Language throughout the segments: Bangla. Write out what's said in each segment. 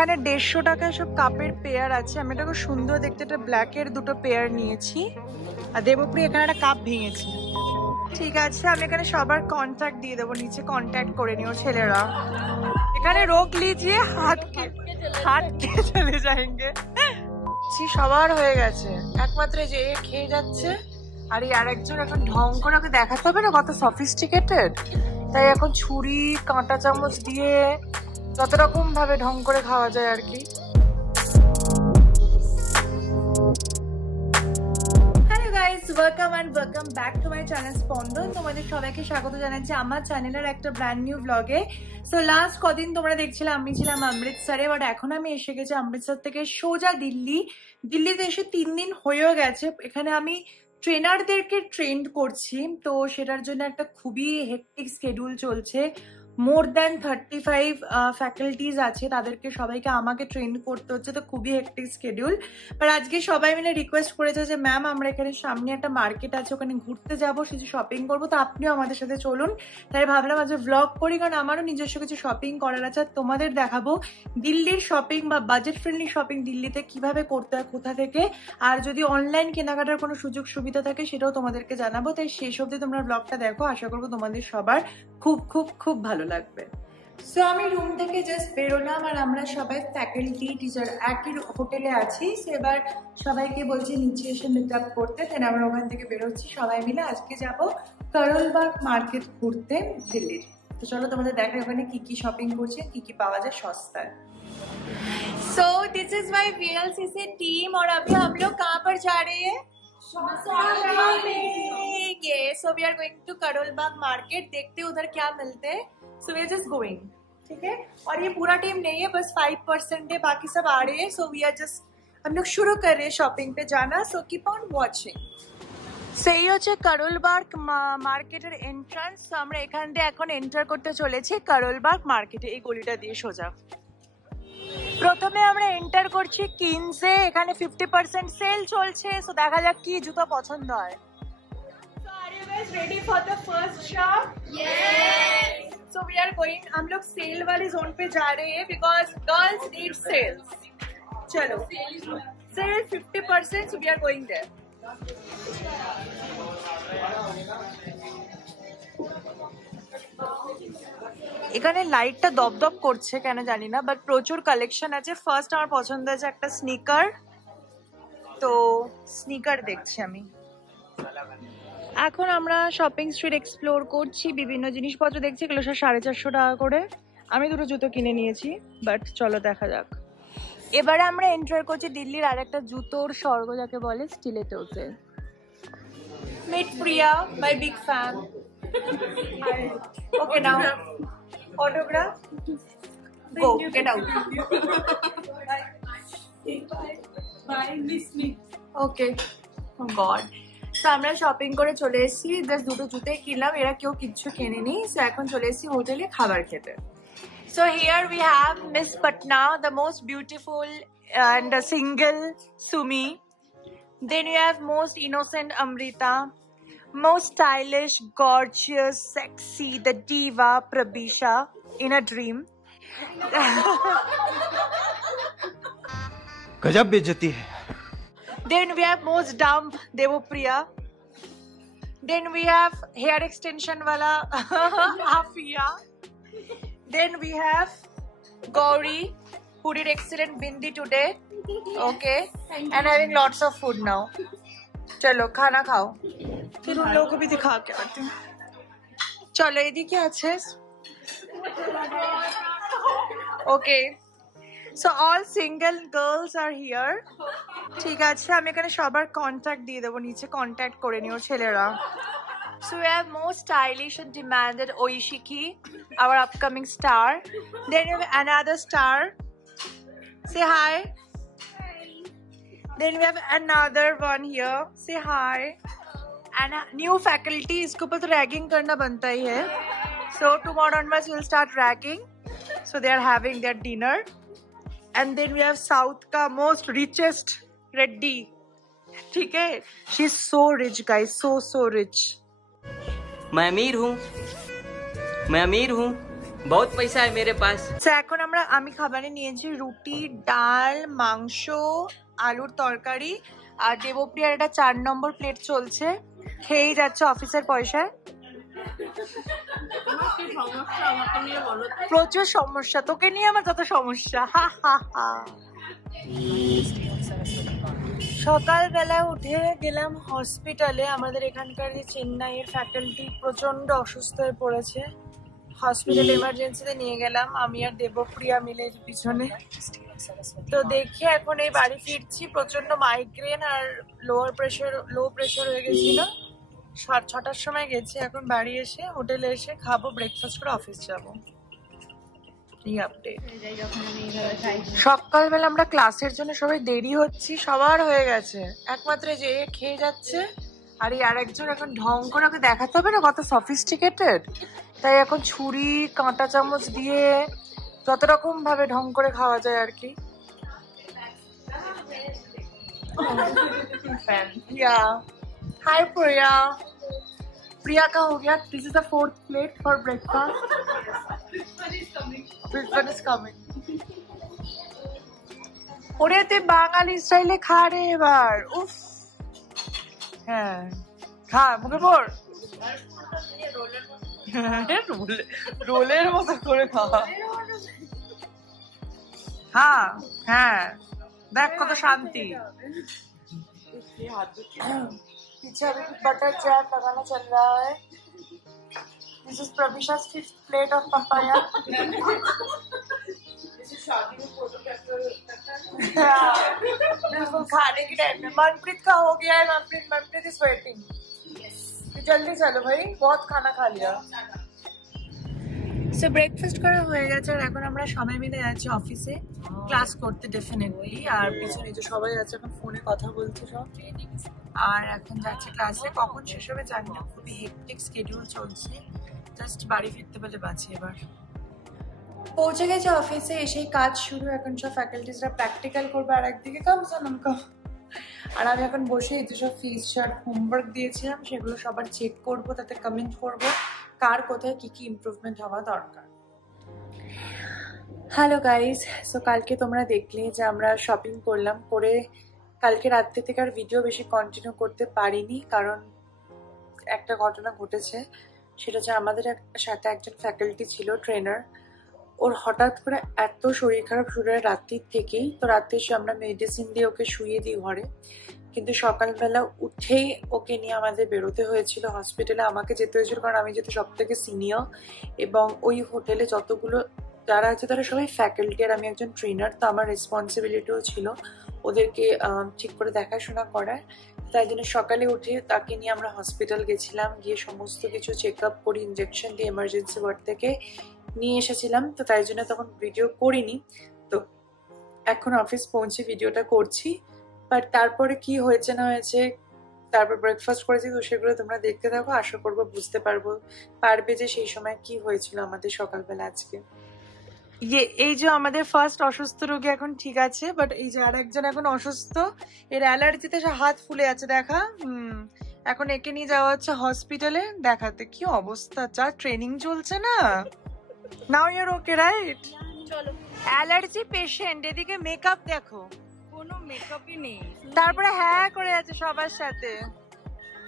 এখানে 150 টাকায় সব কাপের পেয়ার আছে। আমি এটা খুব সুন্দর দেখতে একটা ব্ল্যাকের দুটো পেয়ার নিয়েছি। আর দেবপ্রিয় এখানে একটা কাপ ভেঙেছে। ঠিক আছে, আমি এখানে সবার কন্ট্যাক্ট দিয়ে দেবো, নিচে কন্ট্যাক্ট করে নিও ছেলেরা। এখানে রোক লিজিয়ে হাত কে চলে যাएंगे। সবার হয়ে গেছে, একমাত্র যে খেয়ে যাচ্ছে। আর এই আরেকজন এখন ঢং করে ওকে দেখাতে হবে না কত সফিস্টিকেটেড, তাই এখন ছুরি কাঁটা চামচ দিয়ে যত রকম ভাবে ঢং করে খাওয়া যায় আর কি। Welcome and welcome back to my channel Spandan. তোমাদের সবাইকে স্বাগত জানাচ্ছি আমার চ্যানেলের একটা ব্র্যান্ড নিউ ব্লগে। সো লাস্ট কদিন তোমরা দেখছিলাম আমি ছিলাম অমৃতসরে, বাট এখন আমি এসে গেছি অমৃতসর থেকে সোজা দিল্লিতে এসে 3 দিন হয়েও গেছে। এখানে আমি ট্রেনারদেরকে ট্রেন করছি, তো সেটার জন্য একটা খুবই হেক্টিক স্কেডিউল চলছে। মোর দ্যান 35 ফ্যাকাল্টিজ আছে, তাদেরকে সবাইকে আমাকে ট্রেন করতে হচ্ছে, তো খুবই হেক্টিক স্কেডিউল। বাট আজকে সবাই মিলে রিকোয়েস্ট করেছে যে ম্যাম আমরা এখানে সামনে একটা মার্কেট আছে ওখানে ঘুরতে যাবো, কিছু শপিং করবো, তো আপনিও আমাদের সাথে চলুন। তাই ভাবলাম আজ ব্লগ করি, কারণ আমারও নিজস্ব কিছু শপিং করার আছে। তোমাদের দেখাবো দিল্লির শপিং বা বাজেট ফ্রেন্ডলি শপিং দিল্লিতে কিভাবে করতে হয়, কোথা থেকে, আর যদি অনলাইন কেনাকাটার কোনো সুযোগ সুবিধা থাকে সেটাও তোমাদেরকে জানাবো। তাই শেষ অবধি তোমরা ব্লগটা দেখো, আশা করবো তোমাদের সবার খুব খুব খুব ভালো লাগবে। সো আমি রুম থেকে জাস্ট বেরোলাম, আর আমরা সবাই ফ্যাকাল্টি টিচার একই হোটেলে আছি। সো এবার সবাইকে বলছি নিচে এসে মিট আপ করতে, তাই আমরা ওখান থেকে বেরোচ্ছি সবাই মিলে। আজকে যাব করলবাগ মার্কেট ঘুরতে দিল্লির। তো চলো তোমাদের দেখা ওখানে কি কি শপিং করছে, কি কি পাওয়া যায় সস্তায়। So this is my VLCC team और अभी हम लोग कहाँ पर जा रहे हैं? So we are going to Karol Bagh market, देखते उधर क्या मिलते हैं। So we are just going, ठीक है। और ये पूरा टीम नहीं है, बस 5% है, बाकी सब आ रहे हैं। So we are just हम लोग शुरू कर रहे हैं शॉपिंग पे जाना। So keep on watching। সেই হচ্ছে করলবাগ মার্কেটের এন্ট্রান্স। আমরা এখান দিয়ে এখন এন্টার করতে চলেছি করলবাগ মার্কেটে, এই গলিটা দিয়ে সোজা। প্রথমে আমরা এন্টার করছি কিনসে, এখানে 50% সেল চলছে। সো দেখা যাক কি জুতো পছন্দ হয়। So are you guys ready for the first shop? Yes. So we are going, हम लोग सेल वाली जोन पे जा रहे हैं because girls need sales. चलो cell 50%, so we are going there. এখানে লাইটটা দপদপ করছে কেন জানি না, বাট প্রচুর কালেকশন আছে। ফার্স্ট আমার পছন্দ আছে একটা স্নিকার, তো স্নিকার দেখছি আমি। এখন আমরা শপিং স্ট্রিট এক্সপ্লোর করছি, বিভিন্ন জিনিসপত্র দেখছি, এগুলো সব 450 টাকা করে। আমি দুটো জুতো কিনে নিয়েছি, বাট চলো দেখা যাক। এবারে আমরা এন্টার করছি দিল্লির আরেকটা জুতোর স্বর্গ যাকে বলে, স্টিলেটোতে। Meet Priya, my big fan. Okay now autograph. Go, get out. Bye, miss me. Okay. Oh God. So আমরা শপিং করে চলে এসেছি, জাস্ট দুটো জুতোই কিনলাম, এরা কেউ কিচ্ছু কেনেনি। সো এখন চলে এসেছি হোটেলে খাবার খেতে। So here we have Miss Patna, the most beautiful and a single Sumi. Then you have most innocent Amrita, most stylish, gorgeous, sexy, the diva Prabisha in a dream. गजब बेइज्जती है। Then we have most dumb Devopriya. Then we have hair extension wala Afia. Then we have Gauri, who did excellent bindi today. Okay, and having lots of food now. चलो खाना खाओ, फिर उन लोगों को भी दिखा के आते हैं। चलो এদিকে আছে। Okay, so all single girls are here. ঠিক আছে, আমি এখানে সবার কন্ট্যাক্ট দিয়ে দেবো, নিচে কন্ট্যাক্ট করে নিও ছেলেরা। So we have most stylish and demanded Oishiki, our upcoming star. Then we have another star. Say hi. Then we have another one here. Say hi. And a new faculty, इसके ऊपर तो ragging करना बनता ही है. So tomorrow onwards we'll start ragging. So they are having their dinner. And then we have South ka most richest Reddy. ठीक है? She's so rich, guys. So rich. मैं अमीर हूँ, बहुत पैसा है मेरे पास। এখন আমি খাবারে নিয়েছি রুটি, ডাল, মাংস, আলুর তরকারি আর দেবপ্রিয়ার এটা 4 নম্বর প্লেট চলছে, খেয়েই যাচ্ছে অফিসের পয়সায়। প্রচুর সমস্যা, তোকে নিয়ে আমার যত সমস্যা। সকালবেলা উঠে গেলাম হসপিটালে। আমাদের এখানকার যে চেন্নাইয়ের ফ্যাকাল্টি প্রচন্ড অসুস্থ হয়ে পড়েছে, হসপিটাল এমার্জেন্সিতে নিয়ে গেলাম আমি আর দেবপ্রিয়া মিলে পিছনে। তো দেখে এখন এই বাড়ি ফিরছি। প্রচন্ড মাইগ্রেন আর লো প্রেশার হয়ে গেছিল। 6টার সময় গেছি, এখন বাড়ি এসে হোটেলে এসে খাবো, ব্রেকফাস্ট করে অফিস যাবো। সকালবেলা আমরা ক্লাসের জন্য সবাই দেরি হচ্ছি, সবার হয়ে গেছে, একমাত্র যে খেয়ে যাচ্ছে। আর এই আরেকজন এখন ঢং করে, ওকে দেখাতে হবে না কত সফিস্টিকেটেড, তাই এখন ছুরি কাঁটা চামচ দিয়ে যত রকম ভাবে ঢং করে খাওয়া যায় আর কি। হাই প্রিয়া। प्रिया का हो गया। This is the 4th plate for breakfast. Breakfast is coming. ওরে তুই বাঙালি স্টাইলে খা রে এবার। উফ, হ্যাঁ খা, মুখে পড়। রোলের মতো করে খা। হ্যাঁ হ্যাঁ, দেখ কত শান্তি। पीछे अभी भी बटर जैम लगाना चल रहा है। This is Pravisha's 5th plate of papaya. बिल्कुल खाने की टाइम में। मनप्रीत का हो गया है। Manpreet is waiting. जल्दी चलो भाई, बहुत खाना खा लिया। সো ব্রেকফাস্ট করা হয়ে গেছে আর এখন আমরা সবাই মিলে যাচ্ছি অফিসে ক্লাস করতে ডেফিনেটলি। আর পিছনে যে সবাই আছে এখন ফোনে কথা বলছে সব। আর এখন যাচ্ছি ক্লাসে, কখন শেষ হবে জানি না, খুবই হেক্টিক স্কেডিউল চলছে। জাস্ট বাড়ি ফিরতে পেলে বাঁচি। এবার পৌঁছে গেছে অফিসে, এসেই কাজ শুরু। এখন সব ফ্যাকাল্টিসরা প্র্যাকটিক্যাল করবে আর একদিকে কাম সানাম কাম। আর আমি এখন বসে এই সব ফিস চার্ট হোমওয়ার্ক দিয়েছিলাম সেগুলো সবার চেক করব, তাতে কমেন্ট করব কার কোথায় কি কি ইমপ্রুভমেন্ট হওয়া দরকার। হ্যালো গাইস, সো কালকে তোমরা দেখলে যে আমরা শপিং করলাম, করে কালকে রাত্রি থেকে আর ভিডিও বেশি কন্টিনিউ করতে পারিনি, কারণ একটা ঘটনা ঘটেছে। সেটা হচ্ছে আমাদের সাথে একজন ফ্যাকাল্টি ছিল, ট্রেনার। ওর হঠাৎ করে এত শরীর খারাপ শুরু হয় রাত্রির থেকেই। তো রাত্রে এসে আমরা মেডিসিন দিয়ে ওকে শুইয়ে দিই ঘরে, কিন্তু সকালবেলা উঠেই ওকে নিয়ে আমাদের বেরোতে হয়েছিল হসপিটালে। আমাকে যেতে হয়েছিল কারণ আমি যেহেতু সব থেকে সিনিয়র, এবং ওই হোটেলে যতগুলো যারা আছে তারা সবাই ফ্যাকাল্টি আর আমি একজন ট্রেনার। তো আমার রেসপন্সিবিলিটিও ছিল ওদেরকে ঠিক করে দেখাশোনা করার। তাই জন্য সকালে উঠে তাকে নিয়ে আমরা হসপিটাল গেছিলাম, গিয়ে সমস্ত কিছু চেক আপ করে ইঞ্জেকশন দিয়ে এমার্জেন্সি ওয়ার্ড থেকে নিয়ে এসেছিলাম। তো তাই জন্য তখন ভিডিও করিনি। তো এখন অফিস পৌঁছে ভিডিওটা করছি। বাট তারপরে কি হয়েছে না হয়েছে, তারপর ব্রেকফাস্ট করেছি, তো সেগুলো তোমরা দেখতে থাকো। আশা করবো বুঝতে পারবে যে সেই সময় কি হয়েছিল আমাদের সকালবেলা আজকে। এই যে আমাদের ফার্স্ট অসুস্থ রোগী এখন ঠিক আছে, বাট এই যে আরেকজন এখন অসুস্থ, এর অ্যালার্জিতে হাত ফুলে আছে দেখা। এখন একে নিয়ে যাওয়া হচ্ছে হসপিটালে দেখাতে। কি অবস্থা, যা ট্রেনিং চলছে না। নাও ইউর ওকে রাইট? চলো। অ্যালার্জি পেশেন্ট, এদিকে মেকআপ দেখো, কোনো মেকআপই নেই, তারপরে হ্যাঁ করে আছে সবার সাথে।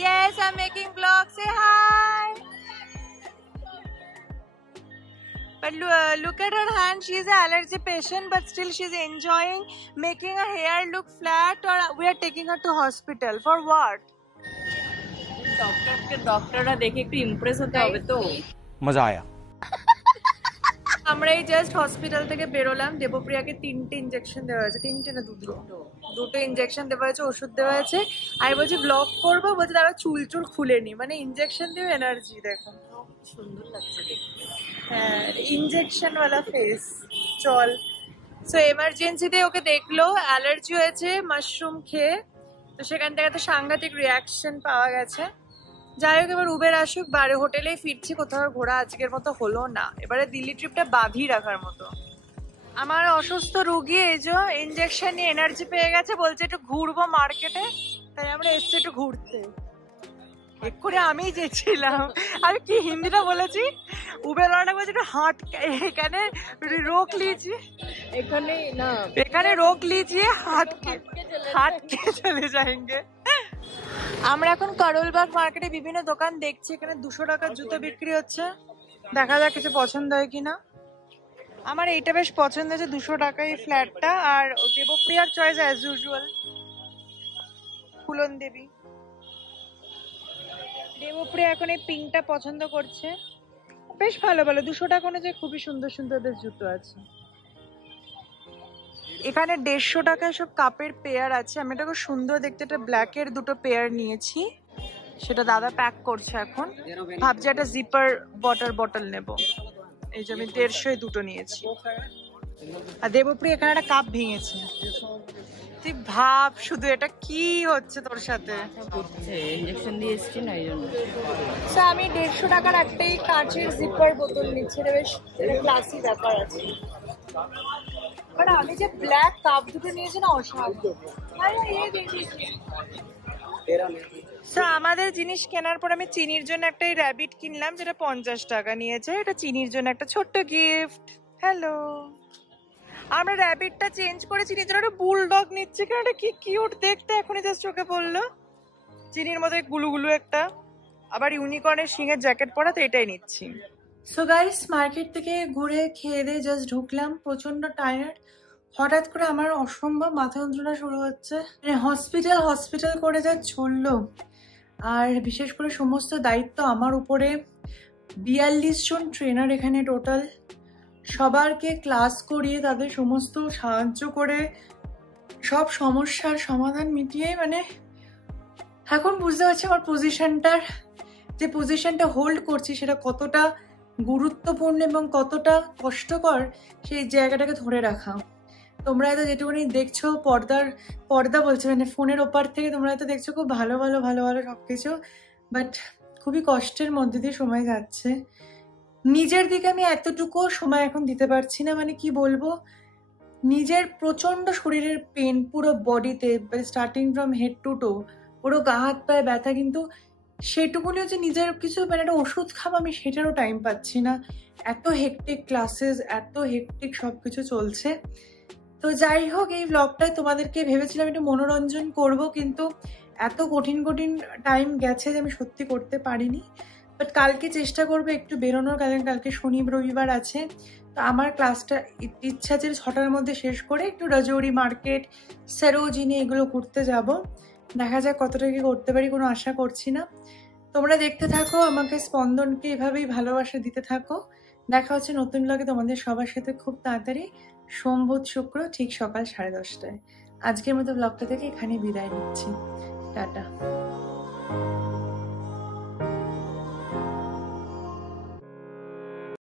Yes, I am making vlog, say hi. But look at her hand, she is an allergy patient, but still she is enjoying making her hair look flat, or we are taking her to hospital. For what? ডক্টররা দেখে একটু ইমপ্রেস হতে হবে তো। মজা আয়া। আমরা এই জাস্ট হসপিটাল থেকে বেরোলাম। দেবপ্রিয়াকে 3টে ইঞ্জেকশন দেওয়া হয়েছে, 3টে না দুটো ইঞ্জেকশন দেওয়া হয়েছে, ওষুধ দেওয়া হয়েছে। আমি বলছি ব্লগ করবো, বলছি তারা চুল খুলেনি, মানে ইঞ্জেকশন দিয়ে এনার্জি দেখো, সুন্দর লাগছে দেখতে। হ্যাঁ, ইঞ্জেকশন ওয়ালা ফেস। চল। সো এমার্জেন্সিতে ওকে দেখলো অ্যালার্জি হয়েছে মাশরুম খেয়ে, তো সেখান থেকে তো সাংঘাতিক রিয়াকশন পাওয়া গেছে। যাই হোক, এবার উবের আসুক, বাড়ি হোটেলেই ফিরছি। কোথাও ঘোরা আজকের মতো হলো না, এবারে দিল্লি ট্রিপটা বাঁধিয়ে রাখার মতো। আমার অসুস্থ রুগী এই যে ইঞ্জেকশন নিয়ে এনার্জি পেয়ে গেছে, বলছে একটু ঘুরবো মার্কেটে, তাই আমরা এসছি একটু ঘুরতে। এক্ষুনি আমি যেছিলাম, আমি কি হিন্দিটা বলেছি, উবেরওয়ালাটা বলছে হাট এখানে রোক লিজিয়ে, এখানে রোক লিজিয়ে হাট কে চলে যাएंगे। আমরা এখন করলবাগ মার্কেটে বিভিন্ন দোকান দেখছি, এখানে 200 টাকার জুতো বিক্রি হচ্ছে, দেখা যাক কিছু পছন্দ হয় কিনা। আমার এইটা বেশ পছন্দ হয়েছে, 200 টাকায় ফ্ল্যাটটা। আর দেবপ্রিয়ার চয়েস অ্যাজ ইউজুয়াল, ফুলন দেবী। দেবপ্রিয়া এখন এই পিঙ্কটা পছন্দ করছে, বেশ ভালো ভালো 200 টাকা অনুযায়ী খুবই সুন্দর সুন্দর বেশ জুতো আছে। এখানে 150 টাকায় সব কাপের পেয়ার আছে। আমি এটা খুব সুন্দর দেখতে একটা ব্ল্যাকের দুটো পেয়ার নিয়েছি, সেটা দাদা প্যাক করছে এখন। ভাবছি একটা জিপার ওয়াটার বটল নেব, এই যে আমি 150 দুটো নিয়েছি। আর দেবপ্রিয়া এখানে একটা কাপ ভেঙেছে, তুই ভাব শুধু এটা কি হচ্ছে তোর সাথে। ইনজেকশন দিয়ে এসছি না এই জন্য। আমি 150 টাকার একটাই কাঁচের জিপার বোতল নিচ্ছি, এটা বেশ ক্লাসি ব্যাপার আছে। বাট আমি যে ব্ল্যাক কাপ দুটো নিয়েছি না, অসাধারণ। আমাদের জিনিস কেনার পর আমি চিনির জন্য একটা র্যাবিট কিনলাম, যেটা 50 টাকা নিয়েছে। এটা চিনির জন্য একটা ছোট্ট গিফট। হ্যালো, আমরা র্যাবিটটা চেঞ্জ করে চিনির জন্য একটা বুলডগ নিচ্ছি, কারণ এটা কি কিউট দেখতে, এখনই জাস্ট চোখে পড়লো। চিনির মধ্যে গুলুগুলু একটা, আবার ইউনিকর্নের শিঙের জ্যাকেট পরা, তো এটাই নিচ্ছি। সো গাইস, মার্কেট থেকে ঘুরে খেয়ে দিয়ে জাস্ট ঢুকলাম, প্রচন্ড টায়ার্ড। হঠাৎ করে আমার অসম্ভব মাথা যন্ত্রণা শুরু হচ্ছে, মানে হসপিটাল করে যা চললো। আর বিশেষ করে সমস্ত দায়িত্ব আমার উপরে। 42 জন ট্রেনার এখানে টোটাল, সবারকে ক্লাস করিয়ে তাদের সমস্ত সাহায্য করে সব সমস্যার সমাধান মিটিয়ে, মানে এখন বুঝতে পারছি আমার যে পজিশনটা হোল্ড করছি সেটা কতটা গুরুত্বপূর্ণ এবং কতটা কষ্টকর সেই জায়গাটাকে ধরে রাখা। তোমরা হয়তো যেটুকুনি দেখছো পর্দা বলছে, মানে ফোনের ওপার থেকে তোমরা হয়তো দেখছো খুব ভালো সবকিছু, বাট খুবই কষ্টের মধ্যে দিয়ে সময় যাচ্ছে। নিজের দিকে আমি এতটুকু সময় এখন দিতে পারছি না, মানে কি বলবো, নিজের প্রচন্ড শরীরের পেন পুরো বডিতে, স্টার্টিং ফ্রম হেড টু টো, পুরো গা হাত পায়ে ব্যথা, কিন্তু সেটুকুনি হচ্ছে নিজের কিছু মানে একটা ওষুধ খাবো, আমি সেটারও টাইম পাচ্ছি না। এত হেক্টিক ক্লাসেস, এত হেক্টিক সবকিছু চলছে। তো যাই হোক, এই ব্লগটায় তোমাদেরকে ভেবেছিলাম একটু মনোরঞ্জন করব, কিন্তু এত কঠিন টাইম গেছে যে আমি সত্যি করতে পারিনি। বাট কালকে চেষ্টা করবো একটু বেরোনোর, কারণ কালকে শনি রবিবার আছে। তো আমার ক্লাসটা ইচ্ছা যে 6টার মধ্যে শেষ করে একটু রাজৌরি মার্কেট, সরোজিনী এগুলো ঘুরতে যাব। দেখা যাক কতটা কি করতে পারি, কোনো আশা করছি না। তোমরা দেখতে থাকো, আমাকে স্পন্দনকে এভাবেই ভালোবাসা দিতে থাকো। দেখা হচ্ছে নতুন ব্লগে তোমাদের সবার সাথে খুব তাড়াতাড়ি, সোম বুধ শুক্র ঠিক সকাল 10:30টায়। আজকের মতো ব্লগটা থেকে এখানে বিদায় নিচ্ছি, টাটা।